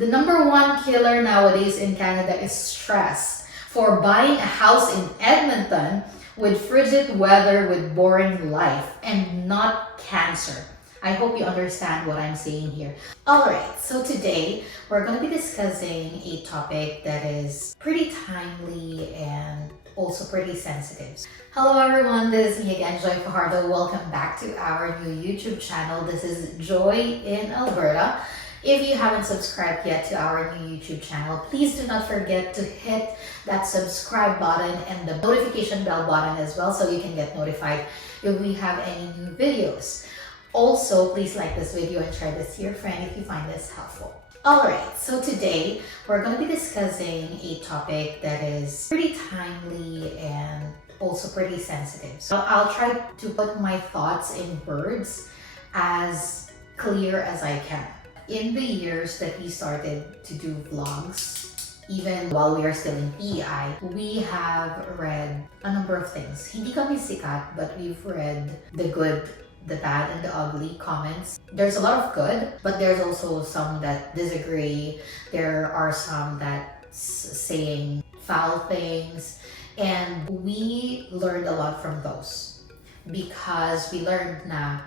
The number one killer nowadays in Canada is stress. For buying a house in Edmonton with frigid weather, with boring life, and not cancer. I hope you understand what I'm saying here. Alright, so today we're going to be discussing a topic that is pretty timely and also pretty sensitive. Hello everyone, this is me again, Joy Fajardo. Welcome back to our new YouTube channel. This is Joy in Alberta. If you haven't subscribed yet to our new YouTube channel, please do not forget to hit that subscribe button and the notification bell button as well so you can get notified if we have any new videos. Also, please like this video and share this to your friend if you find this helpful. Alright, so today we're going to be discussing a topic that is pretty timely and also pretty sensitive. So I'll try to put my thoughts in words as clear as I can. In the years that we started to do vlogs, even while we are still in PEI, we have read a number of things. Hindi kami sikat, but we've read the good, the bad, and the ugly comments. There's a lot of good, but there's also some that disagree. There are some that saying foul things, and we learned a lot from those because we learned na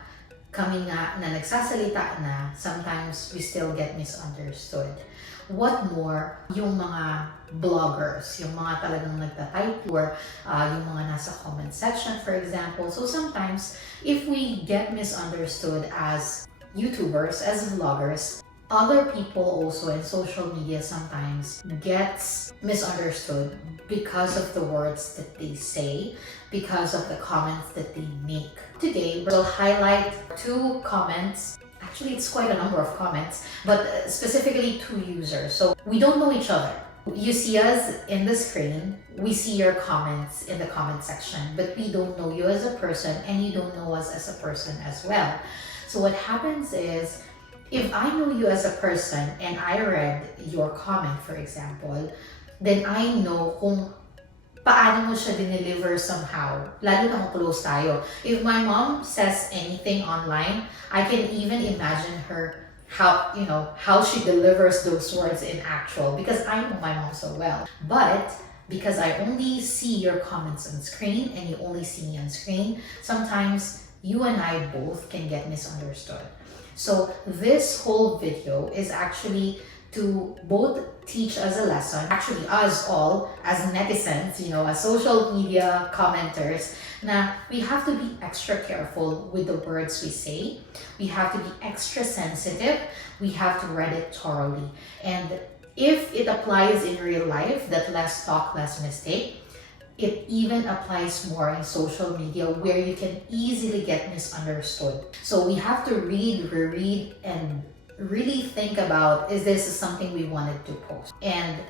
kami nga na nagsasalita na, sometimes we still get misunderstood. What more, yung mga bloggers, yung mga talagang nagtatype or yung mga nasa comment section, for example. So sometimes, if we get misunderstood as YouTubers, as vloggers, other people also in social media sometimes gets misunderstood because of the words that they say, because of the comments that they make. Today, we'll highlight two comments. Actually, it's quite a number of comments, but specifically two users. So we don't know each other. You see us in the screen, we see your comments in the comment section, but we don't know you as a person and you don't know us as a person as well. So what happens is, if I know you as a person and I read your comment, for example, then I know kung paano mo siya dineliver somehow. Lalo na kung close tayo. If my mom says anything online, I can even imagine her how she delivers those words in actual, because I know my mom so well. But because I only see your comments on screen and you only see me on screen, sometimes you and I both can get misunderstood. So this whole video is actually to both teach us a lesson, actually us all as netizens, as social media commenters, na we have to be extra careful with the words we say. We have to be extra sensitive. We have to read it thoroughly. And if it applies in real life, that less talk, less mistake, it even applies more in social media where you can easily get misunderstood. So we have to read, reread, and really think about, is this something we wanted to post? And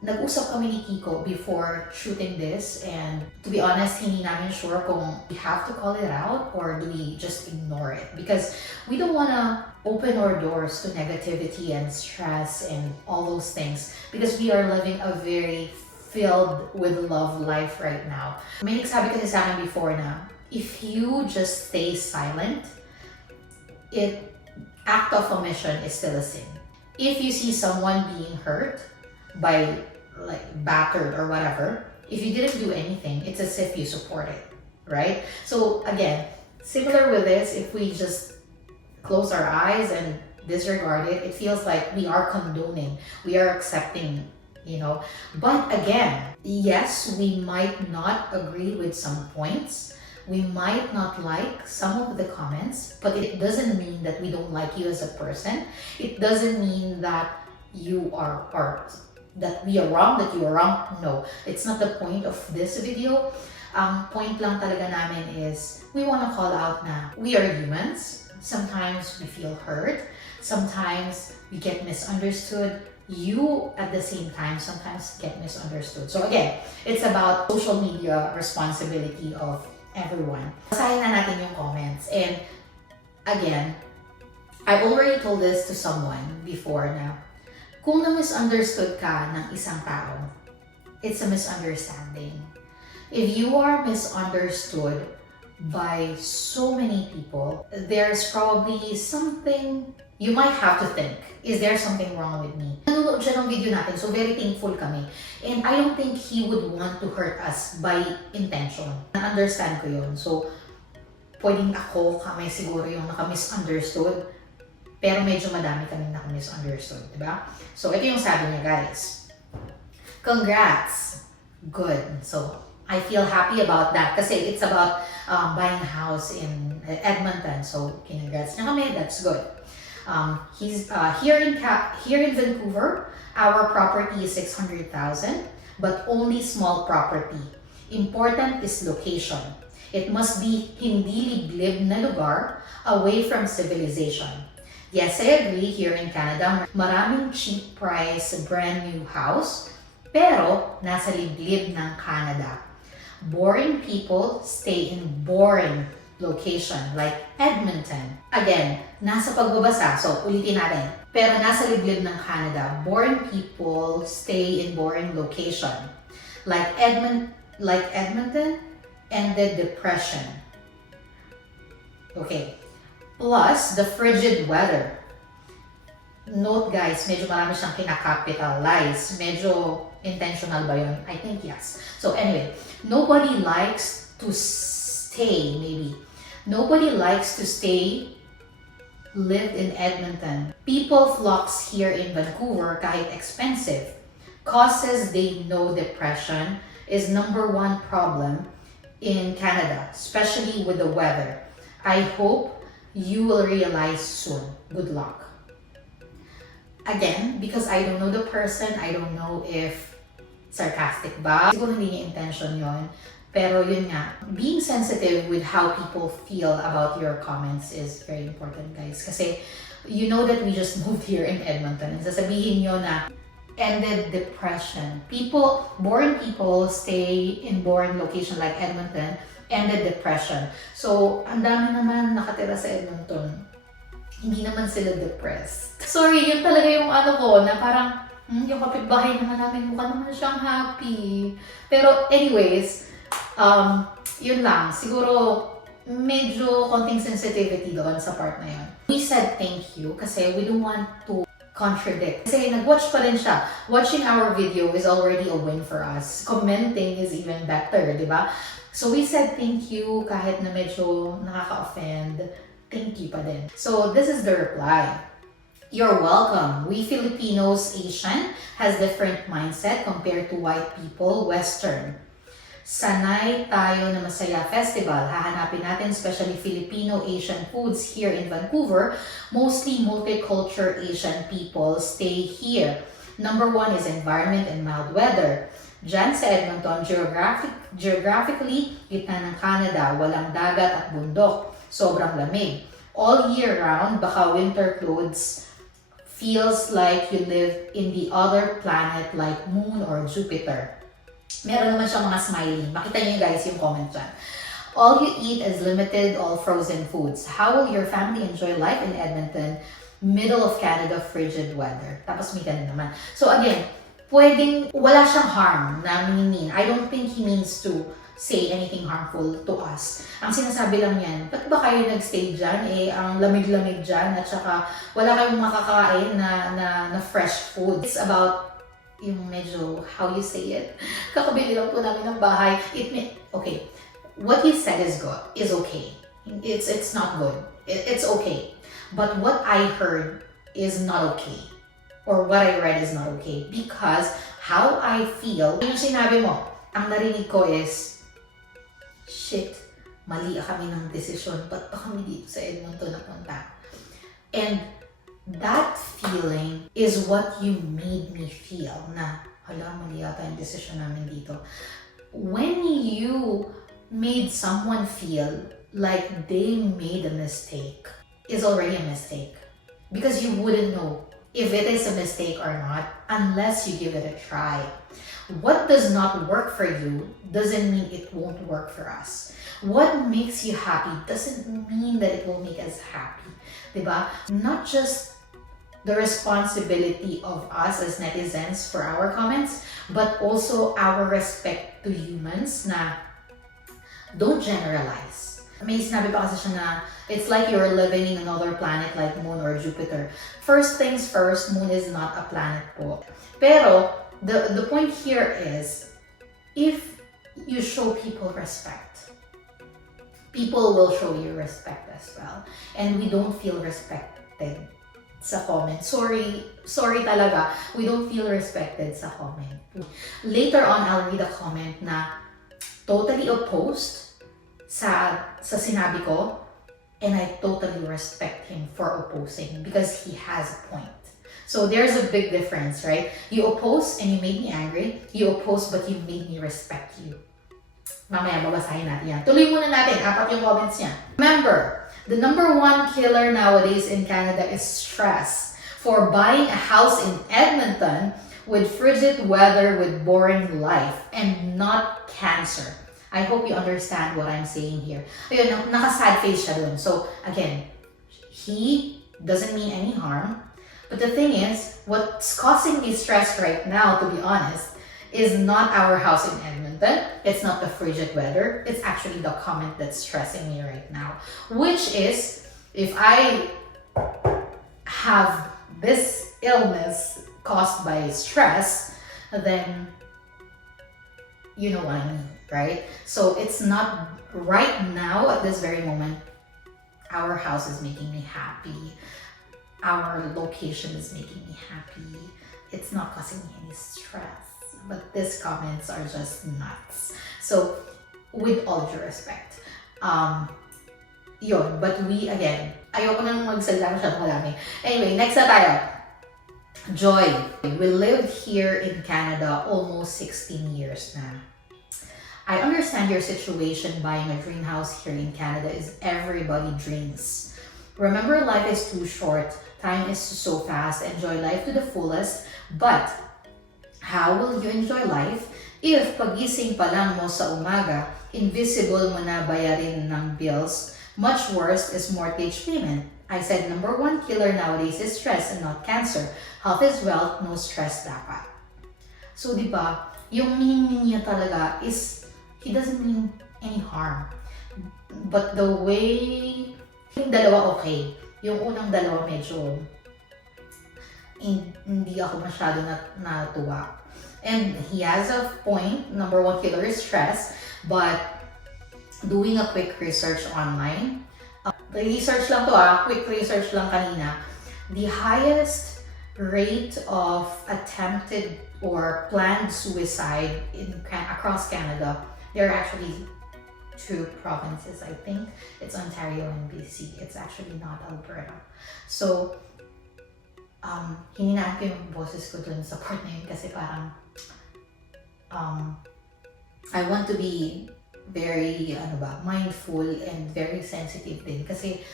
nag-usap kami ni Kiko before shooting this, and to be honest, hindi namin sure kung we have to call it out or do we just ignore it, because we don't want to open our doors to negativity and stress and all those things, because we are living a very filled with love life right now. May nagsabi kasi sa akin before na if you just stay silent, act of omission is still a sin. If you see someone being hurt by battered or whatever, if you didn't do anything, it's as if you support it, right? So again, similar with this, if we just close our eyes and disregard it, it feels like we are condoning, we are accepting. But again, yes, we might not agree with some points. We might not like some of the comments, but it doesn't mean that we don't like you as a person. It doesn't mean that you are, or that we are wrong, that you are wrong. No, it's not the point of this video. Point lang talaga namin is we want to call out na we are humans. Sometimes we feel hurt. Sometimes we get misunderstood. You, at the same time, sometimes get misunderstood. So again, it's about social media responsibility of everyone. Basahin na natin yung comments. And again, I already told this to someone before na kung na-misunderstood ka ng isang tao, it's a misunderstanding. If you are misunderstood by so many people, there's probably something you might have to think, is there something wrong with me? Nanonood siya ng video natin, so very thankful kami. And I don't think he would want to hurt us by intention. Na-understand ko yun. So, pwedeng kami siguro yung naka-misunderstood, pero medyo madami kaming naka-misunderstood, diba? So, ito yung sabi niya, guys. Congrats! Good. So, I feel happy about that kasi it's about buying a house in Edmonton. So, congrats niya kami. That's good. He's here in Vancouver. Our property is 600,000, but only small property. Important is location. It must be hindi liblib na lugar, away from civilization. Yes, I agree. Here in Canada, maraming cheap price brand new house, pero nasa liblib ng Canada. Boring people stay in boring location like Edmonton. Again, nasa pagbabasa, so ulitin natin. Pero nasa liblib ng Canada, boring people stay in boring location like Edmonton and the depression. Okay. Plus, the frigid weather. Note guys, medyo marami siyang kinakapitalize. Medyo intentional ba yun? I think yes. So anyway, nobody likes to stay, live in Edmonton. People flocks here in Vancouver kahit expensive. Causes they know depression is number one problem in Canada, especially with the weather. I hope you will realize soon. Good luck. Again, because I don't know the person, I don't know if sarcastic ba. Siguro hindi niya intention yon. Pero yun nga, being sensitive with how people feel about your comments is very important, guys. Kasi you know that we just moved here in Edmonton. And sasabihin nyo na ended depression. Boring people stay in boring location like Edmonton, ended depression. So, ang dami naman nakatira sa Edmonton. Hindi naman sila depressed. Sorry, yun talaga yung ko, na parang, yung kapitbahay naman namin, mukha naman siyang happy. Pero anyways, yun lang. Siguro, medyo konting sensitivity doon sa part na yun. We said thank you kasi we don't want to contradict. Kasi nag-watch pa rin siya. Watching our video is already a win for us. Commenting is even better, di ba? So we said thank you kahit na medyo nakaka-offend. Thank you pa din. So this is the reply. You're welcome. We Filipinos, Asian, has different mindset compared to white people, Western. Sanay tayo na masaya festival. Hahanapin natin especially Filipino Asian foods here in Vancouver. Mostly multicultural Asian people stay here. Number one is environment and mild weather. Diyan sa Edmonton, geographically, gitna ng Canada, walang dagat at bundok. Sobrang lamig. All year round, baka winter clothes feels like you live in the other planet like Moon or Jupiter. Meron naman siyang mga smiley. Makita niyo guys yung comment dyan. All you eat is limited, all frozen foods. How will your family enjoy life in Edmonton, middle of Canada, frigid weather? Tapos may ganun naman. So again, pwedeng wala siyang harm na mean. I don't think he means to say anything harmful to us. Ang sinasabi lang yan, ba't ba kayo nagstay dyan? Ang lamig-lamig dyan at saka wala kayong makakain na fresh food. It's about yung medyo, how you say it, kakabili lang po namin ng bahay. Okay, what you said is good, is okay. It's not good. It's okay. But what I heard is not okay. Or what I read is not okay. Because how I feel, yung sinabi mo, ang narinig ko is, shit, mali kami ng desisyon. Ba't pa kami dito sa Edmonton napunta? And that feeling is what you made me feel na, hala, mali yata yung desisyon namin dito. When you made someone feel like they made a mistake, is already a mistake. Because you wouldn't know if it is a mistake or not unless you give it a try. What does not work for you doesn't mean it won't work for us. What makes you happy doesn't mean that it will make us happy. Diba? Not just the responsibility of us as netizens for our comments, but also our respect to humans na don't generalize. May sinabi pa kasi siya na it's like you're living in another planet like Moon or Jupiter. First things first, Moon is not a planet po. Pero, the point here is, if you show people respect, people will show you respect as well. And we don't feel respected sa comment. Sorry talaga, we don't feel respected sa comment. Later on, I'll read a comment na totally opposed sa sinabi ko, and I totally respect him for opposing because he has a point. So there's a big difference, right? You oppose and you made me angry. You oppose but you made me respect you. Mamaya babasahin natin yan. Tuloy muna natin, 4 yung comments niya. Remember, the #1 killer nowadays in Canada is stress. For buying a house in Edmonton with frigid weather with boring life and not cancer. I hope you understand what I'm saying here. Ayun, naka-sad face siya dun. So, again, he doesn't mean any harm. But the thing is, what's causing me stress right now, to be honest, is not our house in Edmonton. It's not the frigid weather. It's actually the comment that's stressing me right now. Which is, if I have this illness caused by stress, then you know what I mean, right? So it's not right now at this very moment. Our house is making me happy. Our location is making me happy. It's not causing me any stress. But these comments are just nuts. So with all due respect, yun. But we, again, ayoko nang magsalita masyadong marami. Anyway, next na tayo. Joy. We lived here in Canada almost 16 years now. I understand your situation. Buying a dream house here in Canada is everybody's dreams. Remember, life is too short. Time is so fast. Enjoy life to the fullest. But how will you enjoy life if pagising pa lang mo sa umaga, invisible mo na bayarin ng bills? Much worse is mortgage payment. I said #1 killer nowadays is stress and not cancer. Health is wealth, no stress dapat. So, di ba, yung meaning niya talaga is, he doesn't mean any harm. But the way, yung dalawa okay. Yung unang dalawa medyo hindi ako masyado natuwa. And he has a point, #1 killer is stress, but doing a quick research online, research lang to quick research lang kanina, the highest rate of attempted or planned suicide across Canada, there are actually 2 provinces, I think. It's Ontario and BC. It's actually not Alberta. So, hininaan ko yung boses ko dun sa part na yun kasi parang I want to be very mindful and very sensitive din kasi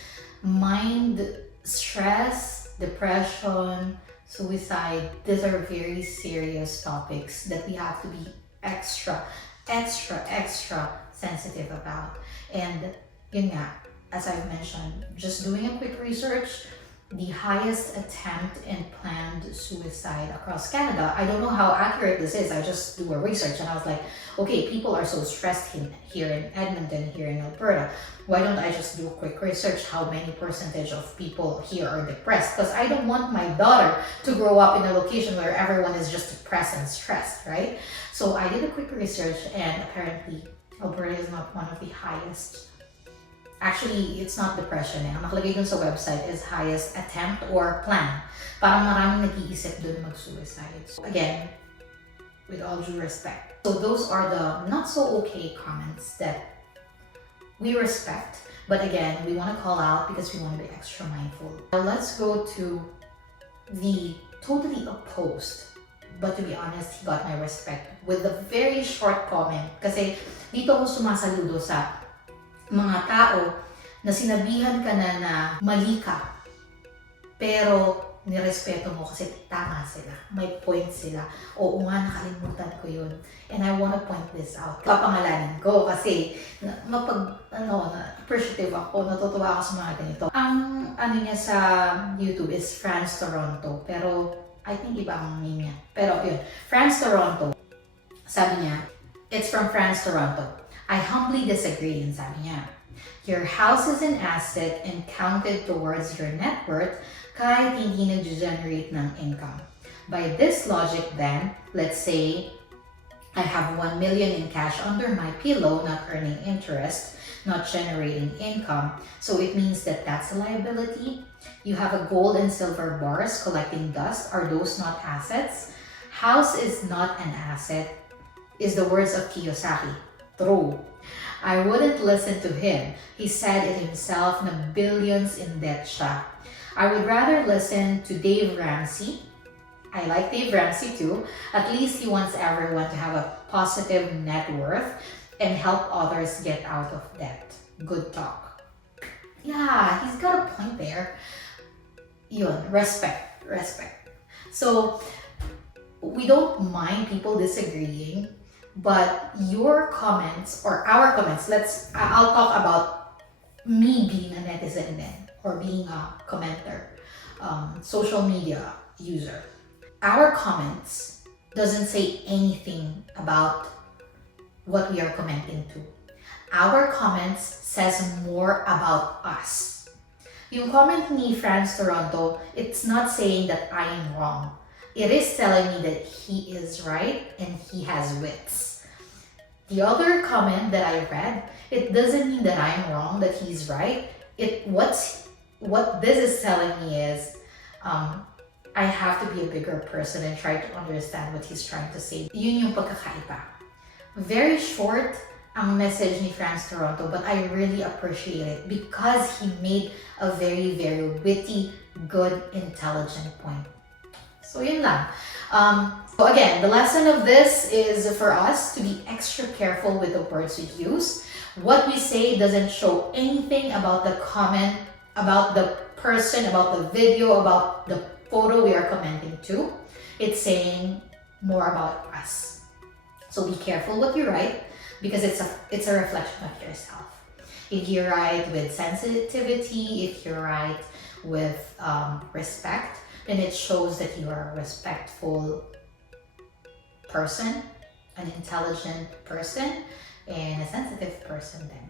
stress, depression, suicide, these are very serious topics that we have to be extra sensitive about. And yun nga, as I've mentioned, just doing a quick research, the highest attempt and planned suicide across Canada. I don't know how accurate this is. I just do a research and I was like, okay, people are so stressed here in Edmonton, here in Alberta. Why don't I just do a quick research how many percentage of people here are depressed? Because I don't want my daughter to grow up in a location where everyone is just depressed and stressed, right? So I did a quick research and apparently Alberta is not one of the highest. Actually, it's not depression Ang nakalagay dun sa website is highest attempt or plan. Parang maraming nag-iisip dun mag-suicide. So again, with all due respect. So those are the not so okay comments that we respect. But again, we want to call out because we want to be extra mindful. Now let's go to the totally opposed. But to be honest, he got my respect with a very short comment. Kasi dito ako sumasaludo sa mga tao na sinabihan ka na mali ka, pero nirespeto mo kasi tama sila, may point sila. Oo nga, nakalimutan ko yun. And I want to point this out. Papangalanin ko kasi appreciative ako, natutuwa ako sa mga ganito. Ang niya sa YouTube is France Toronto, pero I think iba ang name niya. Pero yun, France Toronto. Sabi niya, it's from France Toronto. I humbly disagree, and sabi niya. Your house is an asset and counted towards your net worth kahit hindi nag-generate ng income. By this logic then, let's say I have 1 million in cash under my pillow, not earning interest, not generating income. So it means that that's a liability. You have a gold and silver bars collecting dust. Are those not assets? House is not an asset, is the words of Kiyosaki. True. I wouldn't listen to him. He said it himself na billions in debt siya. I would rather listen to Dave Ramsey. I like Dave Ramsey too. At least he wants everyone to have a positive net worth and help others get out of debt. Good talk. Yeah, he's got a point there. Yun, respect. So, we don't mind people disagreeing, but your comments or our comments, I'll talk about me being a netizen then, or being a commenter, social media user. Our comments doesn't say anything about what we are commenting to. Our comments says more about us. Yung comment ni Franz Toronto, it's not saying that I am wrong. It is telling me that he is right and he has wits. The other comment that I read, it doesn't mean that I'm wrong, that he's right. What this is telling me is, I have to be a bigger person and try to understand what he's trying to say. Yun yung pagkakaiba. Very short ang message ni Franz Toronto, but I really appreciate it because he made a very, very witty, good, intelligent point. So yun lang. So again, the lesson of this is for us to be extra careful with the words we use. What we say doesn't show anything about the comment, about the person, about the video, about the photo we are commenting to. It's saying more about us. So be careful what you write because it's a reflection of yourself. If you write with sensitivity, if you write with respect, then it shows that you are a respectful person, an intelligent person, and a sensitive person then.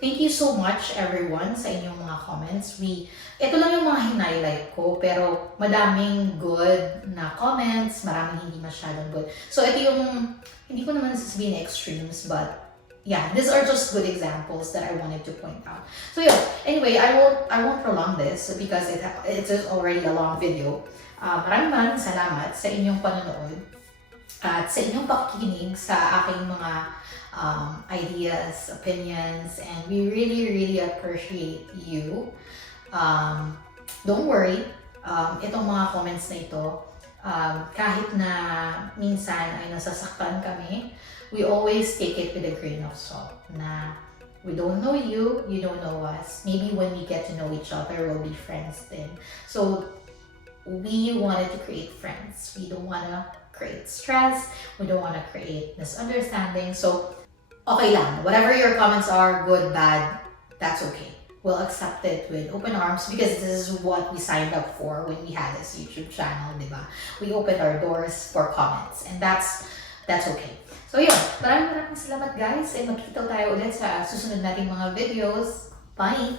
Thank you so much everyone sa inyong mga comments. Ito lang yung mga hinighlight ko, pero madaming good na comments, maraming hindi masyadong good. So ito yung, hindi ko naman sasabihin extremes, but yeah, these are just good examples that I wanted to point out. So yeah, anyway, I won't prolong this because it's already a long video. Maraming salamat sa inyong panonood at sa inyong pakikinig sa aking mga ideas, opinions, and we really appreciate you. Don't worry, itong mga comments na ito, kahit na minsan ay nasasaktan kami, we always take it with a grain of salt na we don't know you, you don't know us. Maybe when we get to know each other, we'll be friends then. So we wanted to create friends. We don't want to create stress. We don't want to create misunderstanding. So okay lang. Whatever your comments are, good, bad, that's okay. We'll accept it with open arms because this is what we signed up for when we had this YouTube channel, diba? We opened our doors for comments and that's okay. So yun, maraming salamat guys and magkita tayo ulit sa susunod nating mga videos. Bye!